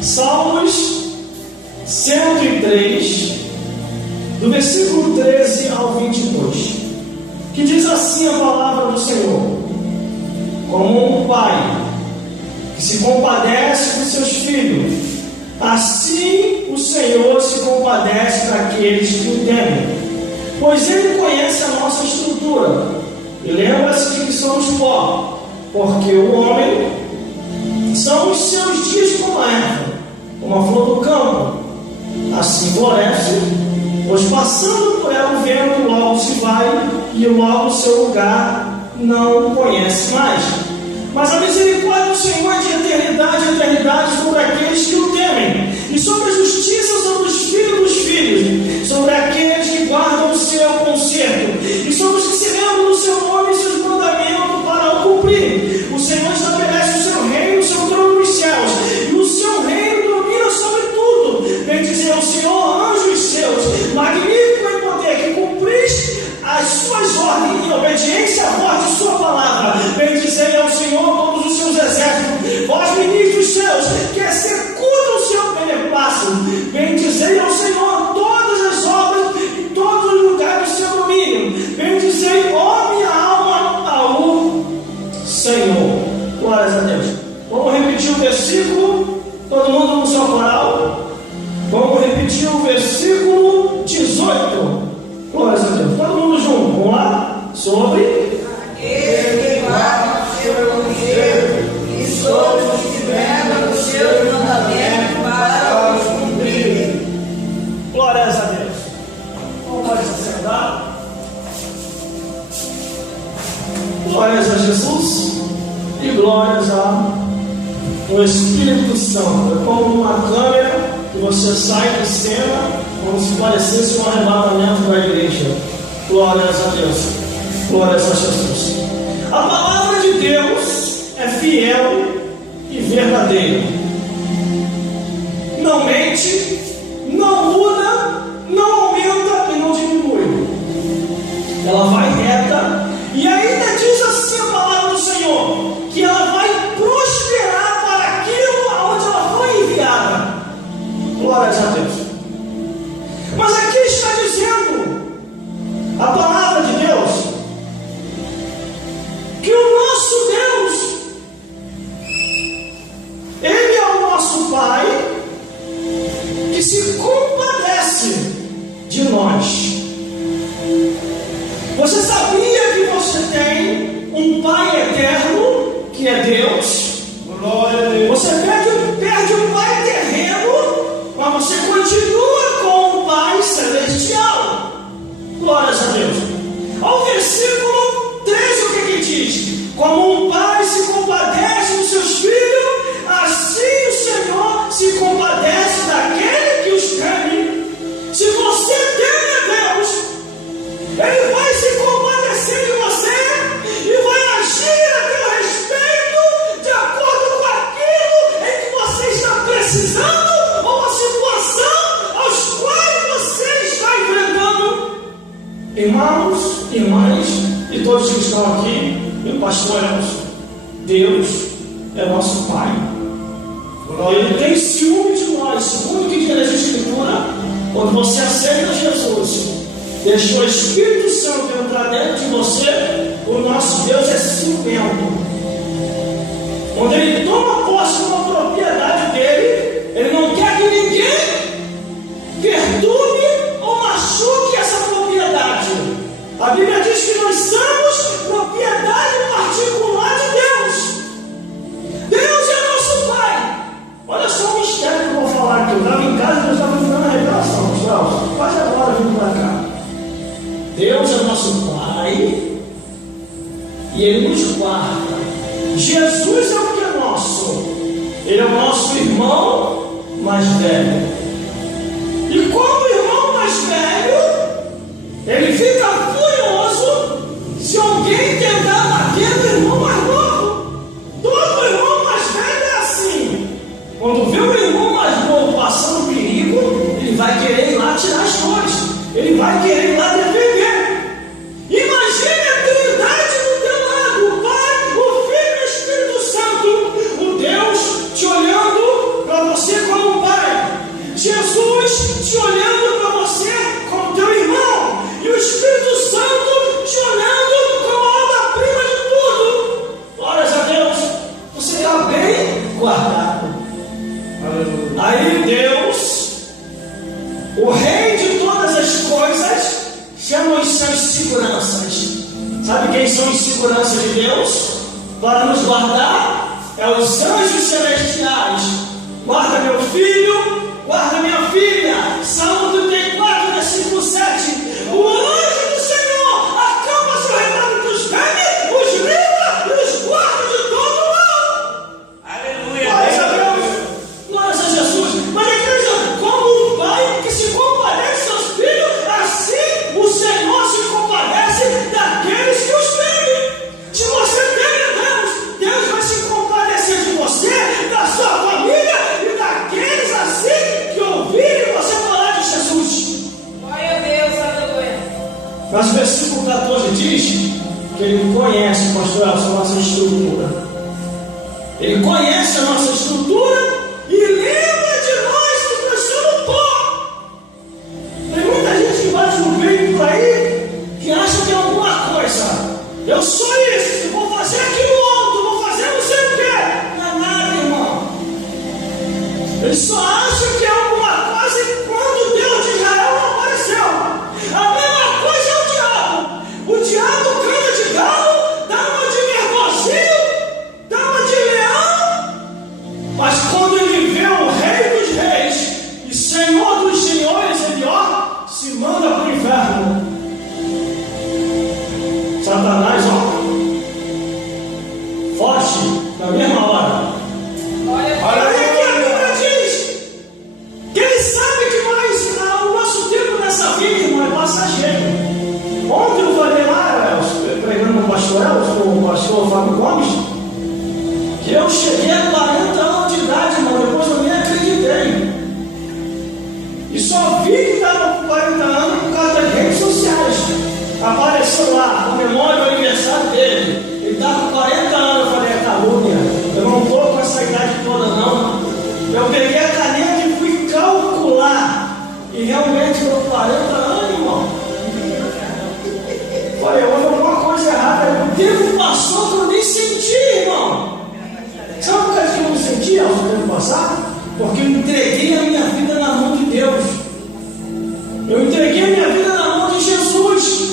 Salmos 103, do versículo 13 ao 22, que diz assim a palavra do Senhor: como um pai que se compadece dos seus filhos, assim o Senhor se compadece daqueles que o temem, pois Ele conhece a nossa estrutura e lembra-se de que somos pó, porque o homem são os seus dias como a erva, como a flor do campo, assim floresce, pois passando por ela o vento logo se vai e logo o seu lugar não o conhece mais. Mas a misericórdia do Senhor é de eternidade a eternidade sobre aqueles que o temem, e sobre a justiça sobre os filhos dos filhos, sobre aqueles que guardam o seu conserto, e sobre os que se lembram do seu nome e seus mandamentos para o cumprir. O Senhor estabelece o seu reino, o seu trono nos céus, e o seu reino domina sobre tudo. Bendizer o Senhor, anjos seus, magnífico em poder, que cumpriste as suas ordens em obediência à voz de sua palavra. Bendizei ao Senhor todos os seus exércitos, vós ministros seus, que executam o seu beneplácito. Bendizei ao Senhor todas as obras e todos os lugares do seu domínio. Bendizei, ó minha alma, ao Senhor. Glórias a Deus. Vamos repetir o versículo, todo mundo no seu coral. Vamos repetir o versículo 18. Glórias a Deus. Todo mundo junto. Vamos lá? Sobre aquele que guarda o seu conselho e sobre os que velam os seus mandamentos para os cumprirem. glórias a Deus. Vamos se sentar. Glórias a Jesus e glórias ao Espírito Santo. É como uma câmera que você sai de cena como se parecesse um arrebatamento da igreja. Glórias a Deus. Glórias a Jesus. A palavra de Deus é fiel e verdadeira. Não mente, não muda, não aumenta e não diminui. Ela vai reta e ainda diz assim a palavra do Senhor, que ela vai prosperar para aquilo aonde ela foi enviada. Glórias a Deus. Mas aqui está dizendo a palavra de Deus que o nosso Deus, Ele é o nosso Pai que se compadece de nós. Você sabia que você tem um Pai eterno, que é Deus? Glória a Deus. Você perde um Pai terreno, mas você continua com o Pai celestial. Glórias a Deus. Ao versículo 13, o que diz? Como um pai se compadece dos seus filhos, assim o Senhor se compadece daquele que os teme. Se você teme a Deus, Ele vai se compadecer de você e vai agir a teu respeito de acordo com aquilo em que você está precisando ou a situação aos quais você está enfrentando. Irmãos, irmãs e todos que estão aqui, e pastor Elson, Deus é nosso Pai. Ele tem ciúme de nós, segundo o que diz a Escritura. Quando você aceita Jesus, deixa o Espírito Santo entrar dentro de você, o nosso Deus é ciumento. Quando Ele toma posse de uma propriedade dele, Ele não quer que ninguém perturbe ou machuque essa propriedade. A Bíblia diz que nós somos propriedade particular de Deus. Deus é nosso Pai. Olha só o mistério que eu vou falar aqui. Eu estava em casa e eu estava me dando a revelação, pessoal. Quase agora vindo para cá. Deus é nosso Pai e Ele nos guarda. Jesus é o que é nosso. Ele é o nosso irmão mais velho. E como irmão mais velho, Ele fica furioso se alguém tentar bater no irmão mais novo. Todo irmão mais velho é assim. Quando vê o irmão mais novo passando perigo, ele vai querer ir lá tirar as dores. Ele vai querer ir lá defender. Imagine a Trindade do teu lado, o Pai, o Filho e o Espírito Santo. O Deus te olhando para você com te olhando para você como teu irmão, e o Espírito Santo te olhando como a obra-prima de tudo. Glórias a Deus. Você está bem guardado. Aí Deus, o Rei de todas as coisas, chama os seus seguranças. Sabe quem são os seguranças de Deus? Para nos guardar, é os anjos celestiais. Guarda meu filho, guarda minha filha. Salmo 34, versículo 7. O anjo do Senhor acalma seu rebanho dos vermes, os livra e os guarda de todo mal. Aleluia. Glória a Deus. Glória a Jesus. Mas igreja, como um pai que se compadece seus filhos, assim o Senhor se compadece daqueles que os temem. Se você teme a Deus, Deus vai se compadecer de você, da sua família e daqueles assim que ouvirem você falar de Jesus. Glória a Deus, aleluia. Mas o versículo 14 diz que Ele conhece, pastor Elson, a nossa estrutura. Ele conhece a nossa estrutura e lembra de nós que nós somos pó. Tem muita gente que bate no peito por aí que acha que é alguma coisa. Eu sou isso, eu vou fazer aquilo outro, vou fazer não sei o quê. Não é nada, irmão. Ele só acha que é alguma coisa e quando Deus de Israel não apareceu. A mesma coisa é o diabo. O diabo canta de galo, dá uma de nervosinho, dá uma de leão. Mas quando ele vê o Rei dos Reis e Senhor dos Senhores, ele ó, se manda para o inferno. Satanás, ó, forte na mesma hora. Olha aí que a Bíblia diz que Ele sabe que o nosso tempo nessa vida, irmão, é passageiro. Ontem eu falei lá, pregando com o pastor Elson, com o pastor Fábio Gomes, que eu cheguei a 40 anos de idade, irmão, depois eu nem acreditei. E só vi que estava com 40 anos por causa das redes sociais. Apareceu lá, comemora o aniversário dele. Ele estava com 40 anos. Eu falei, é calúnia. Eu não estou com essa idade toda, não. Eu peguei a caneta e fui calcular. E realmente deu 40 anos, irmão. Falei, houve alguma coisa errada. O tempo passou que eu nem senti, irmão. Sabe por que eu não senti ao tempo passar? Porque eu entreguei a minha vida na mão de Deus. Eu entreguei a minha vida na mão de Jesus.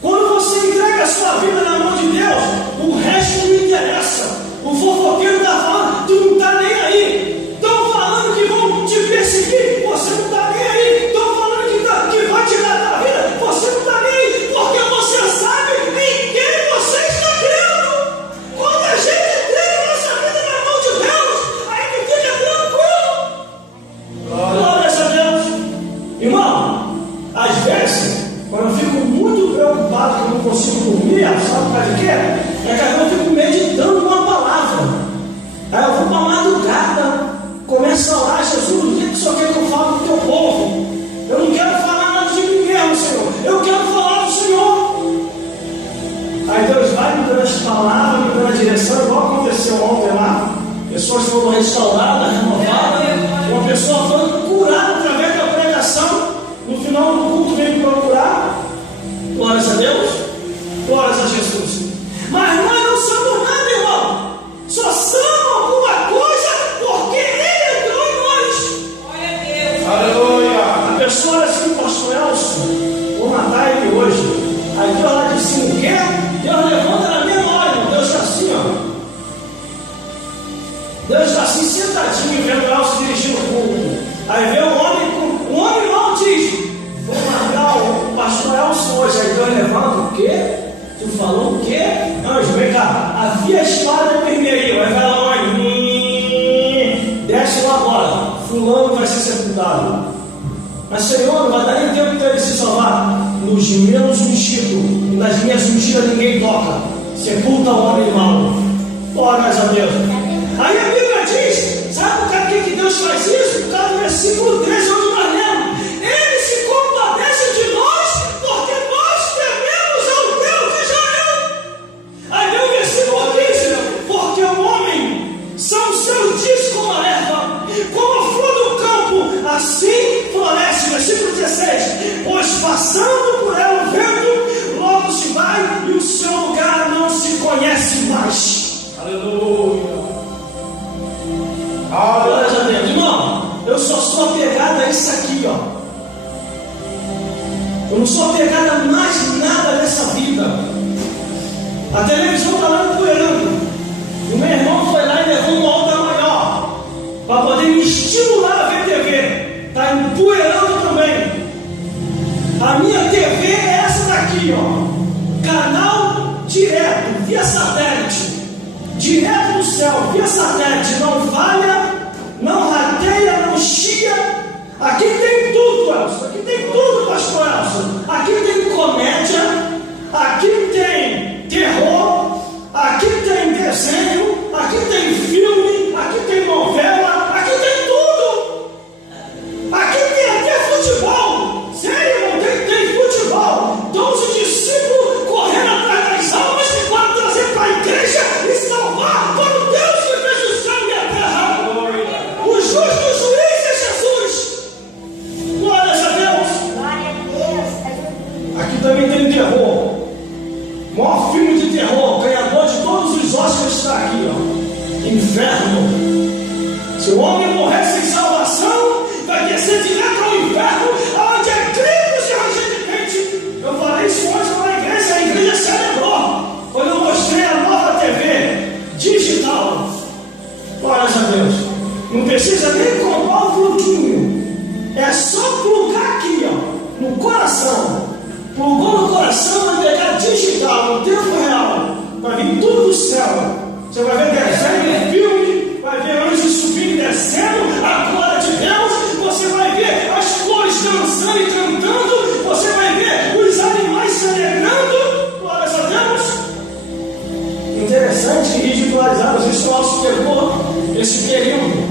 Quando você entrega a sua vida na mão de Deus, o resto não interessa. O fofoqueiro está falando, tu não está nem aí. Estão falando que vão te perseguir, você não está nem aí. Estão falando que vai tirar a tua vida, você não está nem aí. Porque você sabe em quem você está crendo. Quando a gente entrega a nossa vida na mão de Deus, aí que fica tranquilo. Glórias a Deus. Irmão, às vezes, quando eu fico muito preocupado que eu não consigo dormir, sabe por causa de quê? É que eu fico meditando uma palavra. Aí eu vou para a madrugada, começo a orar, Jesus, o que o Senhor quer que eu fale do teu povo? Eu não quero falar nada de mim mesmo, Senhor. Eu quero falar do Senhor. Aí Deus vai me dando as palavras, me dando a direção, igual aconteceu ontem lá. Pessoas foram restauradas, renovadas. Uma pessoa foi curada através da pregação. No final do culto veio me procurar. Glórias a Deus. Glórias a Jesus. Mas nós não somos nada, irmão. Só somos alguma coisa porque Ele entrou em nós. Glória a Deus. Aleluia. A pessoa era assim, pastor Elson, vou matar ele hoje. Aí Deus lá disse, o quê? Deus levanta na mesma hora, irmão. Deus está assim, ó. Deus está assim, sentadinho, vendo o Elson dirigindo o culto. Aí vê o homem mal diz, vou matar o pastor Elson hoje. Aí Deus levanta, o quê? Tu falou o quê? Anjo, vem cá, havia a espada vermelha. Aí vai lá, mãe, desce lá agora. Fulano vai ser sepultado. Mas Senhor, não vai dar nem tempo para ele se salvar. Nos meus ungidos e nas minhas ungidas ninguém toca. Sepulta o homem mau. Glórias a Deus. Aí a Bíblia diz, sabe por que Deus faz isso? Por causa do versículo 13, onde nós lemos. Ele se compadece de nós, porque nós tememos ao Deus de Israel. Aí vem o versículo 15, porque o homem são os seus dias como a erva, como a flor do campo, assim Glória a Deus. Irmão, eu só sou apegado a isso aqui, ó. Eu não sou apegado a mais nada nessa vida. A televisão está lá empoeirando. O meu irmão foi lá e levou uma onda maior para poder me estimular a ver TV. Está empoeirando também. A minha TV é essa daqui, ó. Canal direto, via satélite. Direto do céu, via satélite. Não falha, não rateia, não chia. Aqui tem tudo, Elcio. Aqui tem tudo, pastor Elcio. Aqui tem comédia. Aqui tem terror. Aqui tem desenho. Aqui tem filme. Aqui tem novela. Aqui tem tudo. Aqui tem até futebol. Sério, irmão, tem futebol. 12 discípulos correndo atrás das almas para trazer para a igreja e salvar para o Deus que fez o céu e a terra. O justo juiz é Jesus. Glórias a Deus. Aqui também tem terror. O maior filme de terror, ganhador de todos os Oscars, está aqui, ó. Inferno. Se o homem morrer sem salvação, vai descer direto ao inferno, onde é gritos e ranger de dente. Eu falei isso ontem na igreja, a igreja celebrou quando eu mostrei a nova TV digital. Glórias a Deus. Não precisa nem comprar o pluguinho. É só plugar aqui, ó, no coração. Plugou no coração, vai pegar digital, no tempo real. Vai vir tudo do céu. Você vai ver desenho, filme, vai ver anjos subindo e descendo, a glória de Deus. Você vai ver as flores dançando e cantando. Você vai ver os animais celebrando. Glórias a Deus. Interessante que ridicularizaram, isso nosso pegou esse período.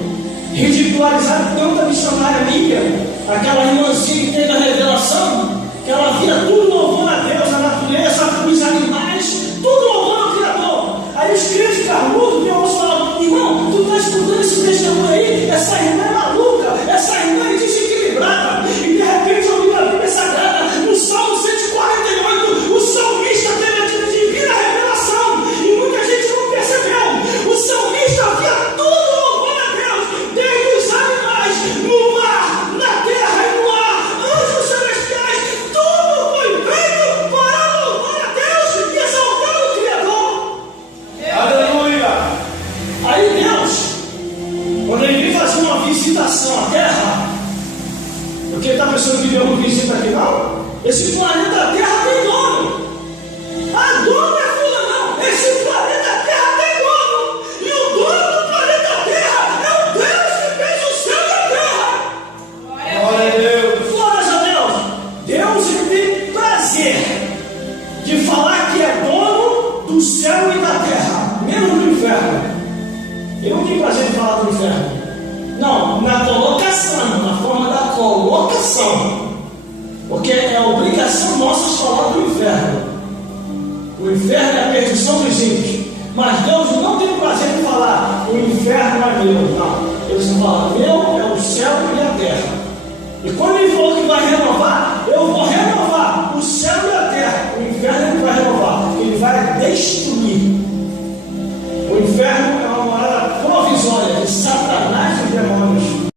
Ridicularizaram tanta missionária amiga, aquela irmãzinha que teve a revelação, que ela via tudo louvando a Deus, a natureza, os animais, tudo louvando o Criador. Aí os crentes carnudos, que eu falavam, irmão, tu está escutando esse testemunho aí? Essa irmã é maluca, essa irmã é desequilibrada. E de repente eu li na Bíblia Sagrada, no Salmo 148, o salmista teve a divina revelação, e muita gente não percebeu. O salmista via tudo louvando a Deus, desde os animais, no mar, na terra e no ar, anjos celestiais, tudo foi feito para louvar a Deus e exaltar o Criador. Aleluia! Aí Deus, quando ele vem fazer uma visitação à terra, porque ele está pensando que Deus não visita aqui não? Esse planeta Terra tem dono. A dono é fulano, não. Esse planeta Terra tem dono. E o dono do planeta Terra é o Deus que fez o céu e a terra. Glória a Deus. Glórias a Deus. Deus tem prazer de falar que é dono do céu e da terra, menos do inferno. Ele não tem prazer de falar do inferno. Não, na colocação, na forma da colocação. Porque é a obrigação nossa de falar do inferno. O inferno é a perdição dos ímpios. Mas Deus não tem prazer em falar, o inferno é meu. Não.